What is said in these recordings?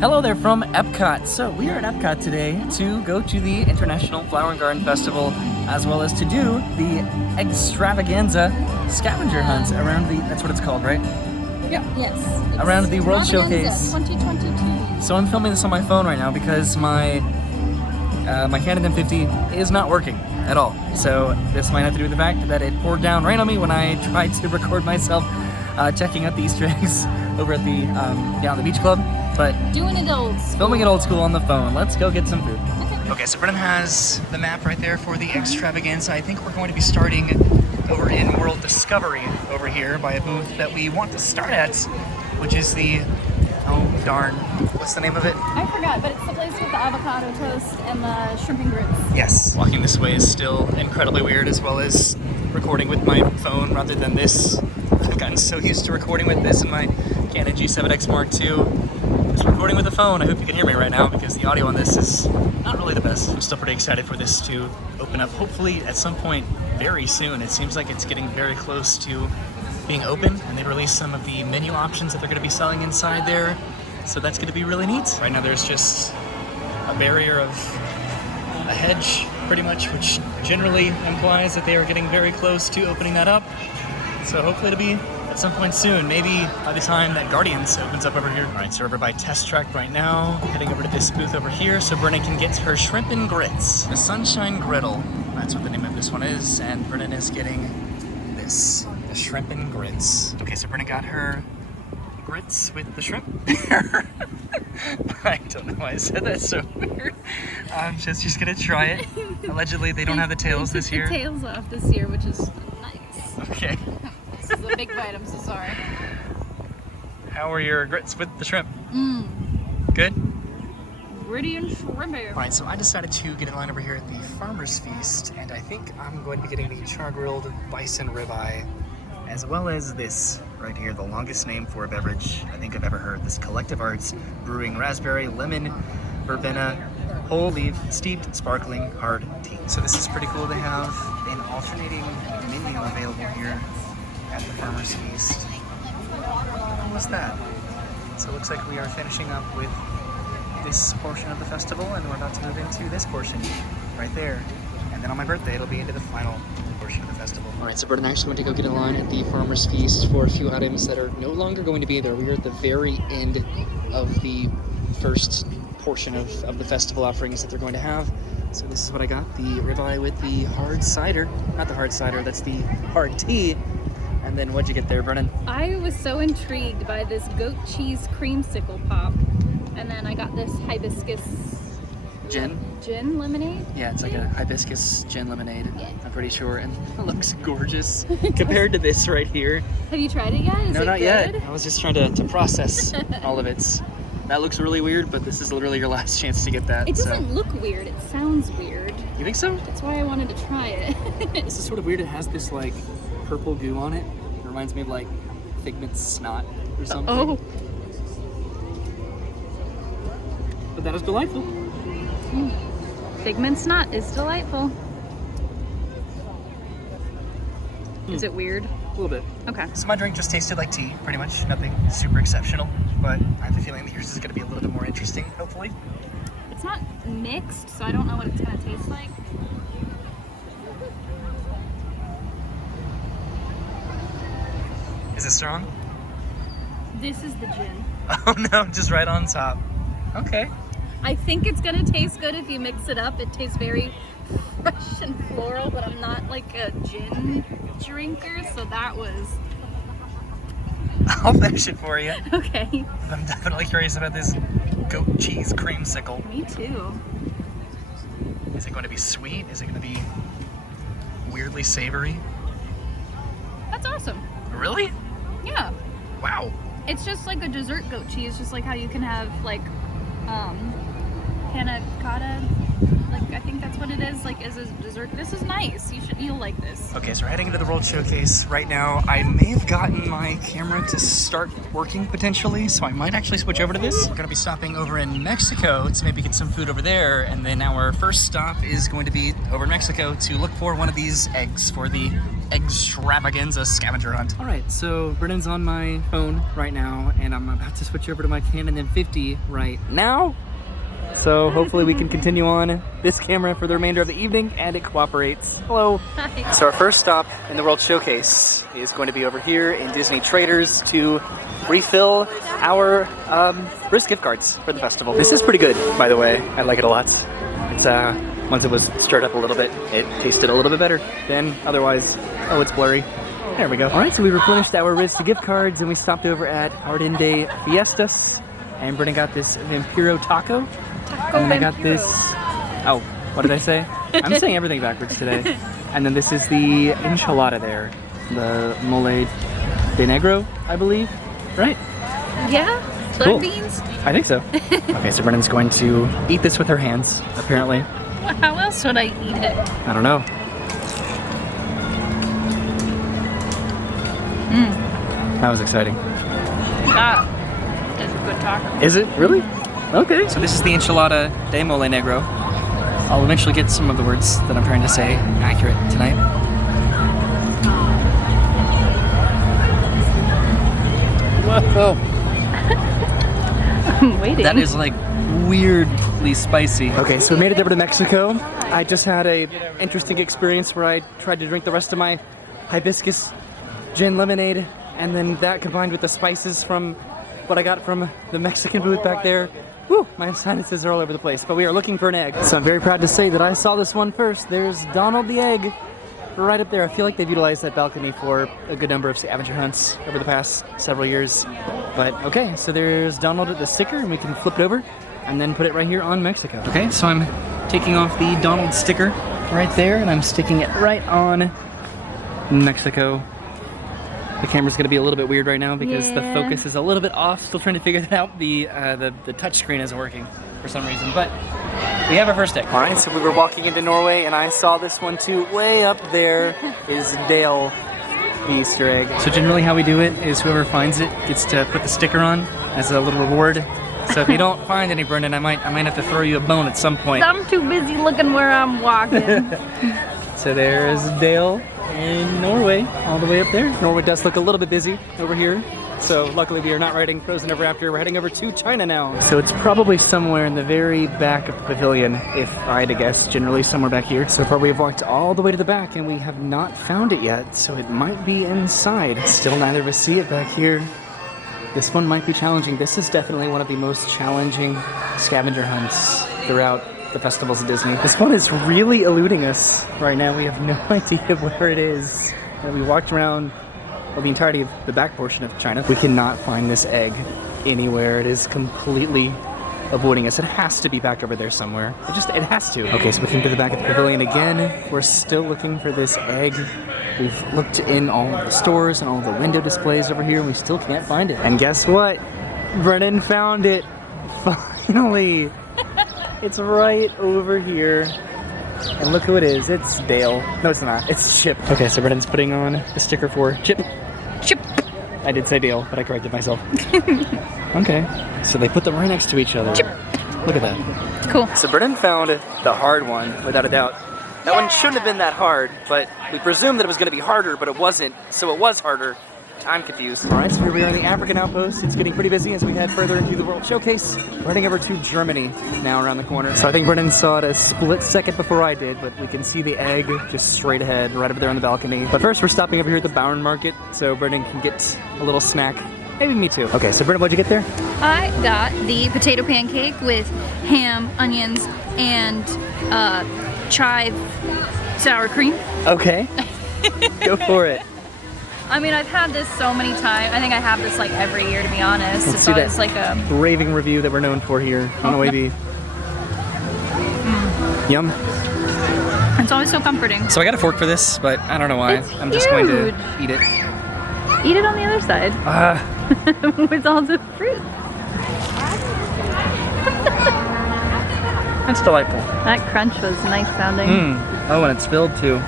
Hello there from Epcot. So we are at Epcot today to go to the International Flower and Garden Festival, as well as to do the Eggstravaganza scavenger hunt around the, that's what it's called, right? Yeah. Yes. Around the World Showcase. 2022. So I'm filming this on my phone right now because my Canon M50 is not working at all. So this might have to do with the fact that it poured down rain on me when I tried to record myself checking out the Easter eggs over at the down the beach club. But doing it old school. Filming it old school on the phone. Let's go get some food. Okay, so Brennan has the map right there for the Eggstravaganza. I think we're going to be starting over in World Discovery over here by a booth that we want to start at, which is the, oh darn, what's the name of it? I forgot, but it's the place with the avocado toast and the shrimp and grits. Yes. Walking this way is still incredibly weird, as well as recording with my phone rather than this. I've gotten so used to recording with this in my Canon G7X Mark II. Just recording with the phone. I hope you can hear me right now because the audio on this is not really the best. I'm still pretty excited for this to open up, hopefully at some point very soon. It seems like it's getting very close to being open, and they released some of the menu options that they're going to be selling inside there. So that's going to be really neat. Right now there's just a barrier of a hedge, pretty much, which generally implies that they are getting very close to opening that up. So hopefully it'll be at some point soon, maybe by the time that Guardians opens up over here. All right, so we're over by Test Track right now, heading over to this booth over here so Brennan can get her shrimp and grits. The Sunshine Griddle, that's what the name of this one is, and Brennan is getting this, the shrimp and grits. Okay, so Brennan got her grits with the shrimp there. I don't know why I said that so weird. I'm just gonna try it. Allegedly, they don't have the tails this year. The tails off this year, which is nice. Okay. This is a big bite, I'm so sorry. How are your grits with the shrimp? Good? Gritty and shrimpy. Alright, so I decided to get in line over here at the Farmer's Feast, and I think I'm going to be getting the char-grilled bison ribeye, as well as this right here, the longest name for a beverage I think I've ever heard. This Collective Arts Brewing Raspberry, Lemon, Verbena, Whole Leaf, Steeped, Sparkling, Hard Tea. So this is pretty cool. They have an alternating menu available here at the Farmer's Feast. What was that? So it looks like we are finishing up with this portion of the festival, and we're about to move into this portion right there. And then on my birthday, it'll be into the final portion of the festival. All right, so Bert and I actually went to go get in line at the Farmer's Feast for a few items that are no longer going to be there. We are at the very end of the first portion of the festival offerings that they're going to have. So this is what I got, the ribeye with the hard cider. Not the hard cider, that's the hard tea. And then what'd you get there, Brennan? I was so intrigued by this goat cheese creamsicle pop. And then I got this hibiscus gin lemonade. Yeah, it's like a hibiscus gin lemonade. Yeah. I'm pretty sure, and it looks gorgeous compared to this right here. Have you tried it yet? Is no, it not good? yet. I was just trying to process all of it. That looks really weird, but this is literally your last chance to get that. It doesn't look weird, it sounds weird. You think so? That's why I wanted to try it. This is sort of weird. It has this like purple goo on it. It reminds me of like Figment snot or something. Oh. But that is delightful. Figment snot is delightful. Is it weird? A little bit. Okay. So my drink just tasted like tea, pretty much. Nothing super exceptional, but I have a feeling that yours is going to be a little bit more interesting, hopefully. It's not mixed, so I don't know what it's going to taste like. Is it strong? This is the gin. Oh no, just right on top. Okay. I think it's going to taste good if you mix it up. It tastes very fresh and floral, but I'm not like a gin drinker, so that was... I'll finish it for you. Okay. I'm definitely curious about this goat cheese creamsicle. Me too. Is it going to be sweet? Is it going to be weirdly savory? That's awesome. Really? Yeah. Wow. It's just like a dessert goat cheese, just like how you can have like panna cotta, like I think that's what it is, like as a dessert. This is nice. You'll like this. Okay, so we're heading into the World Showcase right now. I may have gotten my camera to start working potentially, so I might actually switch over to this. We're gonna be stopping over in Mexico to maybe get some food over there, and then our first stop is going to be over in Mexico to look for one of these eggs for the Eggstravaganza scavenger hunt. All right, so Brennan's on my phone right now, and I'm about to switch over to my Canon M50 right now. So hopefully we can continue on this camera for the remainder of the evening, and it cooperates. Hello. Hi. So our first stop in the World Showcase is going to be over here in Disney Traders to refill our wrist gift cards for the festival. This is pretty good, by the way. I like it a lot. It's once it was stirred up a little bit, it tasted a little bit better than otherwise. Oh, it's blurry. There we go. All right, so we replenished our wrist gift cards, and we stopped over at Arden de Fiestas, and Brennan got this Vampiro taco. And I got this, oh, what did I say? I'm saying everything backwards today. And then this is the enchilada there. The mole de negro, I believe, right? Yeah? Cool. Beans? I think so. Okay, so Brennan's going to eat this with her hands, apparently. How else would I eat it? I don't know. That was exciting. That is a good taco. Is it? Really? Okay. So this is the enchilada de mole negro. I'll eventually get some of the words that I'm trying to say accurate tonight. Whoa. I'm waiting. That is like weirdly spicy. Okay, so we made it over to Mexico. I just had a interesting experience where I tried to drink the rest of my hibiscus gin lemonade, and then that combined with the spices from what I got from the Mexican booth back there. Whew, my sinuses are all over the place, but we are looking for an egg. So I'm very proud to say that I saw this one first. There's Donald the egg right up there. I feel like they've utilized that balcony for a good number of scavenger hunts over the past several years. But okay, so there's Donald at the sticker, and we can flip it over and then put it right here on Mexico. Okay, so I'm taking off the Donald sticker right there, and I'm sticking it right on Mexico. The camera's gonna be a little bit weird right now because the focus is a little bit off. Still trying to figure that out. The touch screen isn't working for some reason, but we have our first egg. All right, so we were walking into Norway, and I saw this one too. Way up there is Dale, the Easter egg. So generally how we do it is whoever finds it gets to put the sticker on as a little reward. So if you don't find any, Brendan, I might have to throw you a bone at some point. I'm too busy looking where I'm walking. So there is Dale in Norway, all the way up there. Norway does look a little bit busy over here. So luckily we are not riding Frozen Ever After. We're heading over to China now. So it's probably somewhere in the very back of the pavilion, if I had to guess, generally somewhere back here. So far we've walked all the way to the back and we have not found it yet. So it might be inside. Still neither of us see it back here. This one might be challenging. This is definitely one of the most challenging scavenger hunts throughout the festivals of Disney. This one is really eluding us right now. We have no idea where it is. And we walked around the entirety of the back portion of China. We cannot find this egg anywhere. It is completely avoiding us. It has to be back over there somewhere. It has to. Okay, so we came to the back of the pavilion again. We're still looking for this egg. We've looked in all of the stores and all the window displays over here, and we still can't find it. And guess what? Brennan found it. Finally. It's right over here. And look who it is. It's Dale. No, it's not. It's Chip. Okay, so Brennan's putting on the sticker for Chip. Chip. I did say Dale, but I corrected myself. Okay. So they put them right next to each other. Chip. Look at that. Cool. So Brennan found the hard one, without a doubt. That one shouldn't have been that hard, but we presumed that it was going to be harder, but it wasn't. So it was harder. I'm confused. All right, so here we are in the African outpost. It's getting pretty busy as we head further into the World Showcase. We're heading over to Germany now around the corner. So I think Brennan saw it a split second before I did, but we can see the egg just straight ahead, right over there on the balcony. But first, we're stopping over here at the Bauern Market, so Brennan can get a little snack. Maybe me too. Okay, so Brennan, what'd you get there? I got the potato pancake with ham, onions, and chive sour cream. Okay. Go for it. I mean, I've had this so many times. I think I have this like every year, to be honest. Let's It's see always that like a raving review that we're known for here on oyby. Yum. It's always so comforting. So I got a fork for this, but I don't know why. It's I'm just going to huge. eat it. Eat it on the other side with all the fruit. That's delightful. That crunch was nice sounding. Oh, and it's filled too.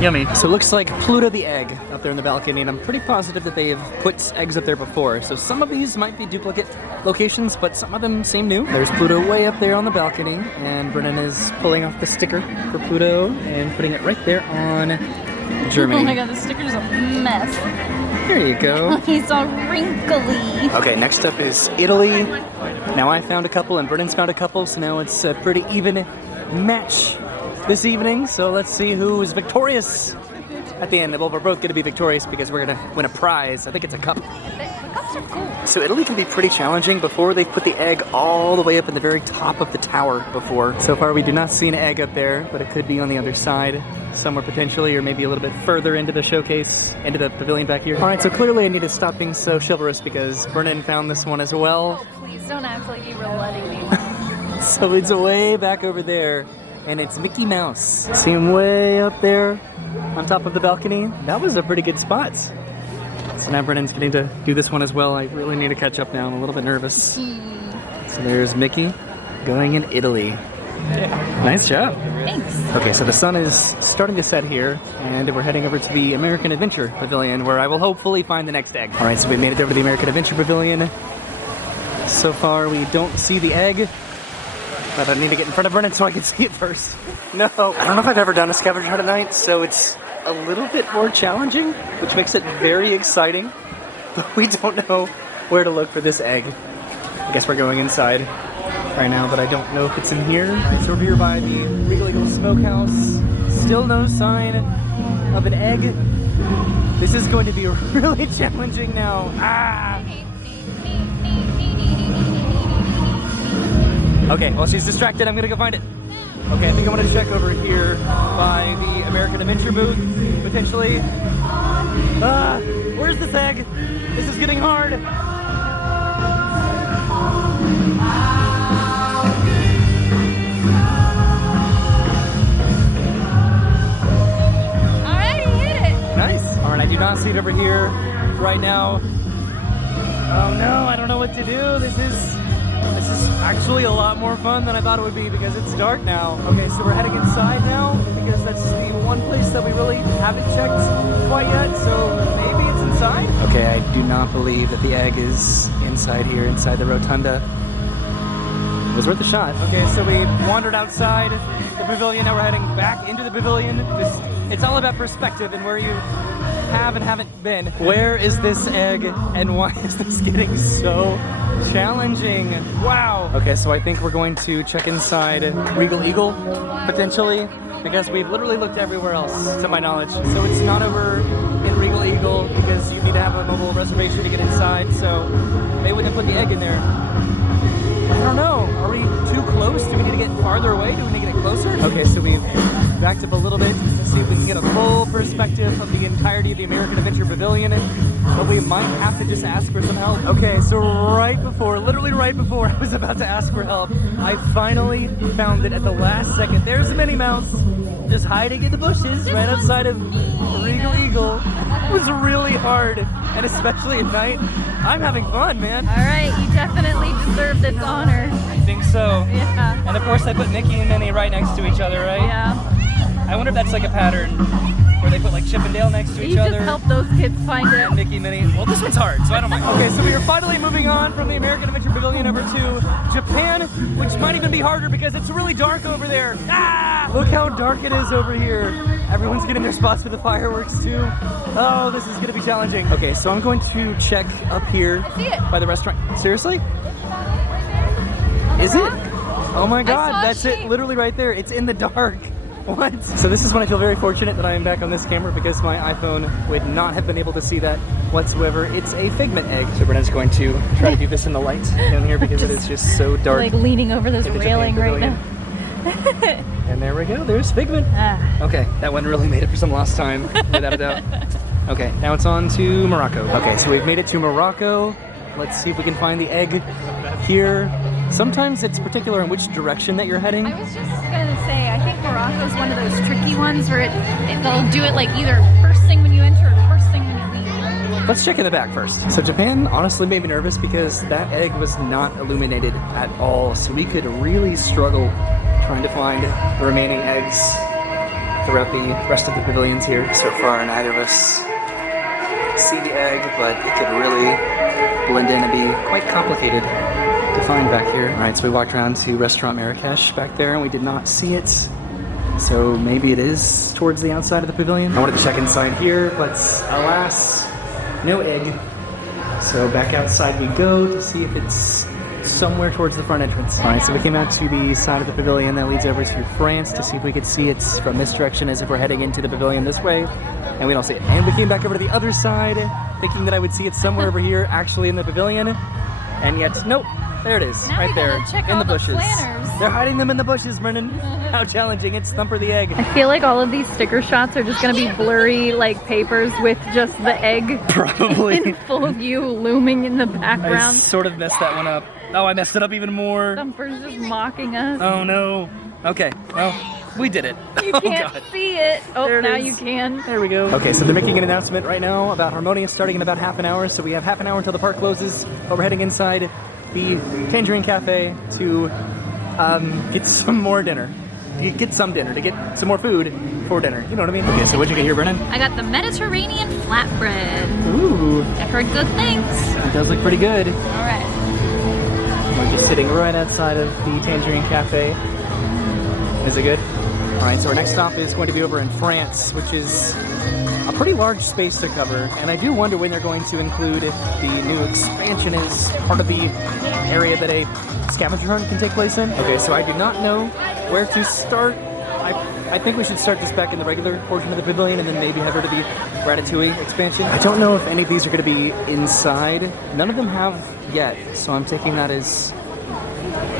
Yummy. So it looks like Pluto the egg up there in the balcony, and I'm pretty positive that they have put eggs up there before. So some of these might be duplicate locations, but some of them seem new. There's Pluto way up there on the balcony, and Brennan is pulling off the sticker for Pluto and putting it right there on Germany. Oh my god, the sticker's a mess. There you go. He's all wrinkly. Okay, next up is Italy. Now I found a couple and Brennan's found a couple, so now it's a pretty even match this evening. So let's see who's victorious at the end. Well, we're both going to be victorious because we're going to win a prize. I think it's a cup. The cups are cool. So Italy can be pretty challenging. Before, they've put the egg all the way up in the very top of the tower before. So far, we do not see an egg up there, but it could be on the other side somewhere potentially, or maybe a little bit further into the showcase, into the pavilion back here. All right, so clearly I need to stop being so chivalrous because Brennan found this one as well. Oh, please don't act like you were letting me. So it's way back over there, and it's Mickey Mouse. See him way up there on top of the balcony? That was a pretty good spot. So now Brennan's getting to do this one as well. I really need to catch up now. I'm a little bit nervous. So there's Mickey going in Italy. Yeah. Nice job. Thanks. Okay, so the sun is starting to set here, and we're heading over to the American Adventure Pavilion, where I will hopefully find the next egg. All right, so we made it over to the American Adventure Pavilion. So far, we don't see the egg, but I need to get in front of Brennan so I can see it first. No, I don't know if I've ever done a scavenger hunt at night, so it's a little bit more challenging, which makes it very exciting, but we don't know where to look for this egg. I guess we're going inside right now, but I don't know if it's in here. It's over here by the Regal Eagle Smokehouse. Still no sign of an egg. This is going to be really challenging now. Ah! Okay, while she's distracted, I'm gonna go find it. Okay, I think I'm gonna check over here by the American Adventure booth, potentially. Where's this egg? This is getting hard. Nice. All right, I do not see it over here right now. Oh no, I don't know what to do. This is actually a lot more fun than I thought it would be because it's dark now. Okay, so we're heading inside now because that's the one place that we really haven't checked quite yet. So maybe it's inside. Okay, I do not believe that the egg is inside here, inside the rotunda. It was worth a shot. Okay, so we wandered outside the pavilion. Now we're heading back into the pavilion. It's all about perspective and where you have and haven't been. Where is this egg and why is this getting so challenging? Wow. Okay, so I think we're going to check inside Regal Eagle, potentially, because we've literally looked everywhere else, to my knowledge. So it's not over in Regal Eagle because you need to have a mobile reservation to get inside, so they wouldn't have put the egg in there. I don't know. Are we too close? Do we need to get farther away? Do we need to get closer? Okay, so we've backed up a little bit to see if we can get a full perspective of the entirety of the American Adventure Pavilion, but we might have to just ask for some help. Okay, so literally right before I was about to ask for help, I finally found it at the last second. There's Minnie Mouse just hiding in the bushes right outside of Regal Eagle. It was really hard, and especially at night. I'm having fun, man. All right, you definitely deserve this honor. I think so. Yeah. And of course I put Mickey and Minnie right next to each other, right? Yeah. I wonder if that's like a pattern where they put like Chip and Dale next to each You other. just help those kids find it. And Mickey, Minnie. Well, this one's hard, so I don't mind. Okay, so we are finally moving on from the American Adventure Pavilion over to Japan, which might even be harder because it's really dark over there. Ah! Look how dark it is over here. Everyone's getting their spots for the fireworks too. Oh, this is gonna be challenging. Okay, so I'm going to check up here I see it. by the restaurant. Seriously? Is it? Oh my God, that's it, literally right there. It's in the dark. What? So this is when I feel very fortunate that I am back on this camera because my iPhone would not have been able to see that whatsoever. It's a figment egg. So Brenna's going to try to do this in the light down here because it is just so dark. Like leaning over this railing right now. And there we go, there's Figment. Okay, that one really made it for some lost time, without a doubt. Okay, now it's on to Morocco. Okay, so we've made it to Morocco. Let's see if we can find the egg here. Sometimes it's particular in which direction that you're heading. I was just gonna say, I think Morocco's one of those tricky ones where they'll do it like either first thing when you enter or first thing when you leave. Let's check in the back first. So Japan honestly made me nervous because that egg was not illuminated at all. So we could really struggle trying to find the remaining eggs throughout the rest of the pavilions here. So far, neither of us see the egg, but it could really blend in and be quite complicated to find back here. All right, so we walked around to Restaurant Marrakesh back there and we did not see it. So maybe it is towards the outside of the pavilion. I wanted to check inside here, but alas, no egg. So back outside we go to see if it's somewhere towards the front entrance. All right, so we came out to the side of the pavilion that leads over to France to see if we could see it from this direction as if we're heading into the pavilion this way, and we don't see it. And we came back over to the other side thinking that I would see it somewhere over here actually in the pavilion, and yet nope, there it is, Now right we there gotta check in the all the bushes. planners. They're hiding them in the bushes, Brennan. How challenging. It's Thumper the Egg. I feel like all of these sticker shots are just gonna be blurry like papers with just the egg Probably. in full view looming in the I background. sort of messed that one up. Oh, I messed it up even more. Thumper's just mocking us. Oh no. Okay, well, we did it. You Oh, can't God. see it. Oh, There it now is. you can. There we go. Okay, so they're making an announcement right now about Harmonious starting in about half an hour. So we have half an hour until the park closes, but we're heading inside the Tangerine Cafe to get some more dinner. To get some dinner, to get some more food for dinner. You know what I mean? Okay, so what'd you get here, Brennan? I got the Mediterranean flatbread. Ooh, I've heard good things. it does look pretty good. All right. We're just sitting right outside of the Tangerine Cafe. Is it good? All right, so our next stop is going to be over in France, which is a pretty large space to cover, and I do wonder when they're going to include the new expansion as part of the area that a scavenger hunt can take place in. Okay, so I do not know where to start. I think we should start this back in the regular portion of the pavilion and then maybe head over to the Ratatouille expansion. I don't know if any of these are going to be inside. None of them have yet, so I'm taking that as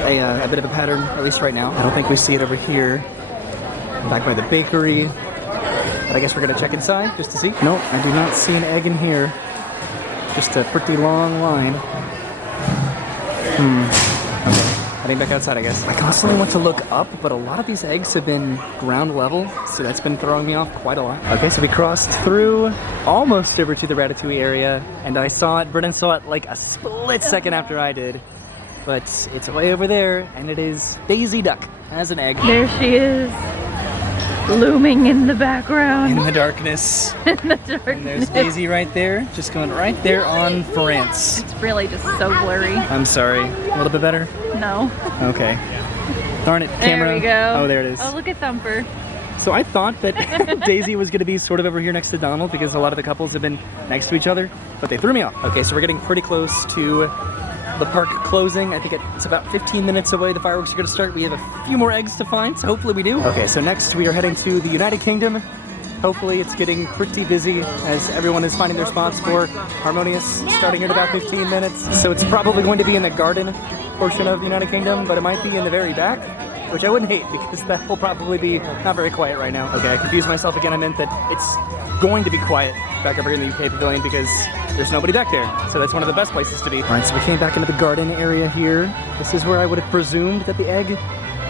a bit of a pattern, at least right now. I don't think we see it over here, back by the bakery. But I guess we're gonna check inside just to see. Nope, I do not see an egg in here. Just a pretty long line. Okay, heading back outside, I guess. I constantly want to look up, but a lot of these eggs have been ground level, so that's been throwing me off quite a lot. Okay, so we crossed through almost over to the Ratatouille area, and I saw it, Brennan saw it like a split second after I did. But it's way over there, and it is Daisy Duck as an egg. There she is, looming in the background. In the darkness. In the And darkness. there's Daisy right there, just going right there on France. It's really just so blurry. I'm sorry. A little bit better? No. Okay. Darn it, camera. There we go. Oh, there it is. Oh, look at Thumper. So I thought that Daisy was going to be sort of over here next to Donald because a lot of the couples have been next to each other, but they threw me off. Okay, so we're getting pretty close to the park closing. I think it's about 15 minutes away. The fireworks are going to start. We have a few more eggs to find, so hopefully we do. Okay, so next we are heading to the United Kingdom. Hopefully it's getting pretty busy as everyone is finding their spots for Harmonious starting in about 15 minutes. So it's probably going to be in the garden portion of the United Kingdom, but it might be in the very back, which I wouldn't hate because that will probably be not very quiet right now. Okay, I confused myself again. I meant that it's going to be quiet back over here in the UK pavilion because there's nobody back there. So that's one of the best places to be. All right, so we came back into the garden area here. This is where I would have presumed that the egg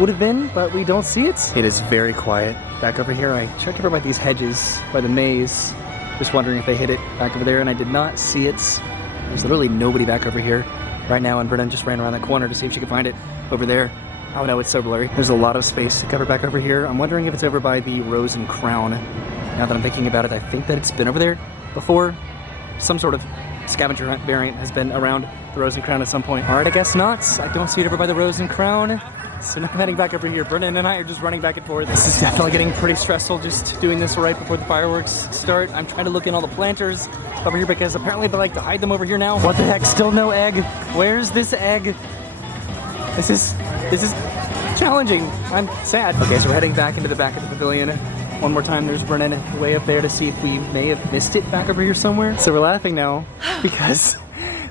would have been, but we don't see it. It is very quiet back over here. I checked over by these hedges, by the maze, just wondering if they hid it back over there, and I did not see it. There's literally nobody back over here right now, and Brennan just ran around that corner to see if she could find it over there. Oh no, it's so blurry. There's a lot of space to cover back over here. I'm wondering if it's over by the Rose and Crown. Now that I'm thinking about it, I think that it's been over there before. Some sort of scavenger hunt variant has been around the Rose and Crown at some point. All right, I guess not. I don't see it over by the Rose and Crown. So now I'm heading back over here. Brennan and I are just running back and forth. This is definitely getting pretty stressful just doing this right before the fireworks start. I'm trying to look in all the planters over here because apparently they like to hide them over here now. What the heck? Still no egg. Where's this egg? This is challenging. I'm sad. Okay, so we're heading back into the back of the pavilion. One more time, there's Brennan way up there to see if we may have missed it back over here somewhere. So we're laughing now because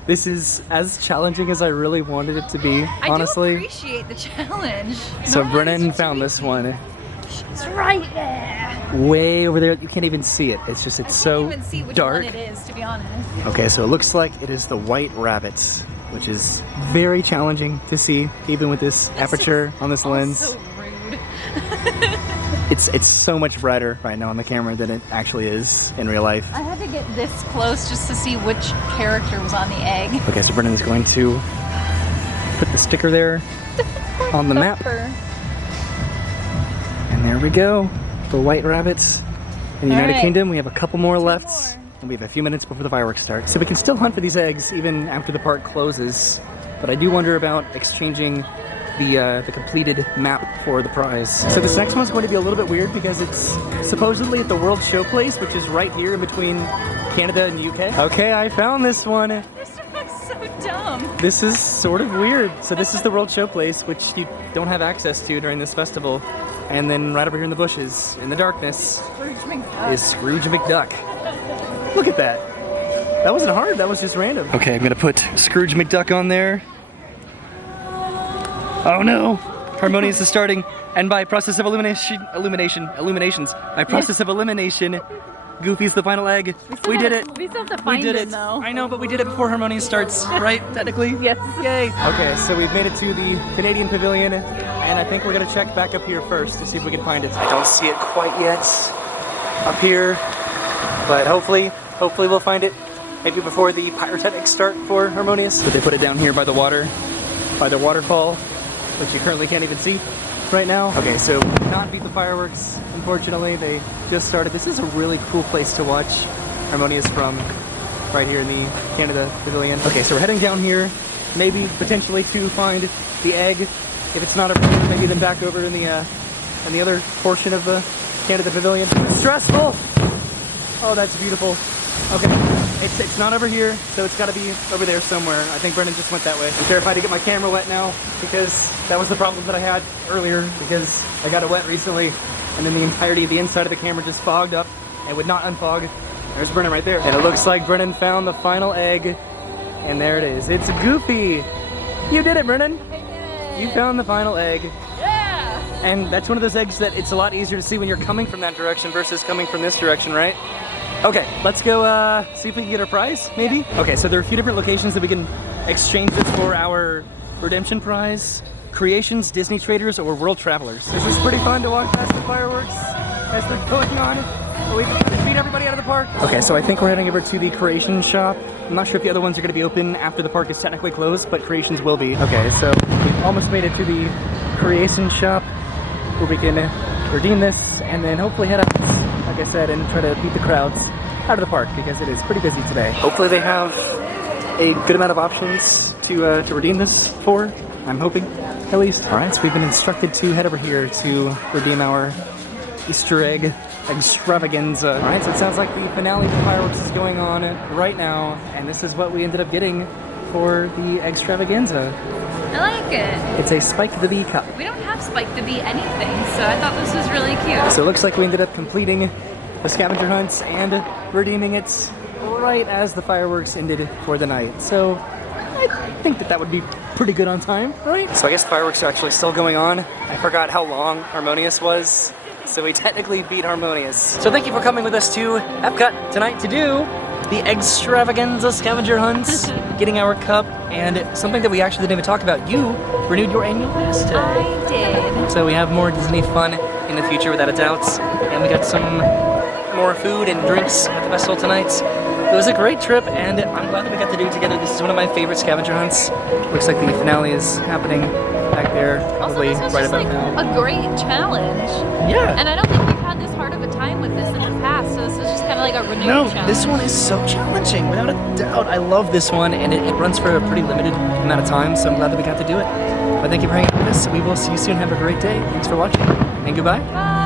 this is as challenging as I really wanted it to be, honestly. I do appreciate the challenge. So Normally Brennan it's found really- this one It's right there. way over there. You can't even see it. It's just, it's so I can't even see which dark. one it is, to be honest. Okay, so it looks like it is the white rabbit, which is very challenging to see, even with this aperture on this lens. So rude. It's so much brighter right now on the camera than it actually is in real life. I had to get this close just to see which character was on the egg. Okay, so Brennan is going to put the sticker there on the map. Thumper. And there we go. The white rabbits in the United right. Kingdom. We have a couple more left. more. And we have a few minutes before the fireworks start. So we can still hunt for these eggs even after the park closes. But I do wonder about exchanging the completed map for the prize. So this next one's going to be a little bit weird because it's supposedly at the World Showplace, which is right here in between Canada and the UK. Okay, I found this one. This looks so dumb. This is sort of weird. So this is the World Showplace, which you don't have access to during this festival. And then right over here in the bushes, in the darkness, is Scrooge McDuck. Look at that. That wasn't hard, that was just random. Okay, I'm gonna put Scrooge McDuck on there. Oh no! Harmonious is starting, and by process of illuminations, by process of elimination, Goofy's the final egg. We did it. We still have to find him, though. I know, but we did it before Harmonious starts, right? Technically? Yes. Yay. Okay, so we've made it to the Canadian Pavilion, and I think we're gonna check back up here first to see if we can find it. I don't see it quite yet up here, but hopefully we'll find it. Maybe before the pyrotechnics start for Harmonious. But they put it down here by the water, by the waterfall, which you currently can't even see right now. Okay, so we did not beat the fireworks, unfortunately. They just started. This is a really cool place to watch Harmonious from, right here in the Canada Pavilion. Okay, so we're heading down here, maybe potentially to find the egg. If it's not over here, maybe then back over in the other portion of the Canada Pavilion. It's stressful. Oh, that's beautiful. Okay, it's not over here, so it's gotta be over there somewhere. I think Brennan just went that way. I'm terrified to get my camera wet now because that was the problem that I had earlier because I got it wet recently and then the entirety of the inside of the camera just fogged up and would not unfog. There's Brennan right there. And it looks like Brennan found the final egg and there it is. It's Goofy. You did it, Brennan. I did. You found the final egg. Yeah. And that's one of those eggs that it's a lot easier to see when you're coming from that direction versus coming from this direction, right? Okay, let's go see if we can get our prize, maybe? Okay, so there are a few different locations that we can exchange this for our redemption prize. Creations, Disney Traders, or World Travelers. This is pretty fun to walk past the fireworks as they're going on. We can beat everybody out of the park. Okay, so I think we're heading over to the Creation shop. I'm not sure if the other ones are gonna be open after the park is technically closed, but Creations will be. Okay, so we've almost made it to the Creation shop where we can redeem this and then hopefully head out, like I said, and try to beat the crowds out of the park because it is pretty busy today. Hopefully they have a good amount of options to redeem this for. I'm hoping, at least. All right, so we've been instructed to head over here to redeem our Easter egg extravaganza. All right, so it sounds like the finale of the fireworks is going on right now, and this is what we ended up getting for the extravaganza. I like it. It's a Spike the Bee cup. We don't have Spike to be anything, so I thought this was really cute. So it looks like we ended up completing the scavenger hunts and redeeming it right as the fireworks ended for the night. So I think that would be pretty good on time, right? So I guess the fireworks are actually still going on. I forgot how long Harmonious was, so we technically beat Harmonious. So thank you for coming with us to Epcot tonight to do the Eggstravaganza scavenger hunts, getting our cup, and something that we actually didn't even talk about. You renewed your annual pass today. I did. So we have more Disney fun in the future without a doubt, and we got some more food and drinks at the festival tonight. It was a great trip, and I'm glad that we got to do it together. This is one of my favorite scavenger hunts. Looks like the finale is happening back there, Also, probably this was right just about like now. a great challenge. Yeah. And I don't think we've had this hard of a time with this in the past, so this is just kind of like a renewed No, challenge. this one is so challenging, without a doubt. I love this one, and it runs for a pretty limited amount of time, so I'm glad that we got to do it. But thank you for hanging out with us. We will see you soon. Have a great day. Thanks for watching, and goodbye. Bye.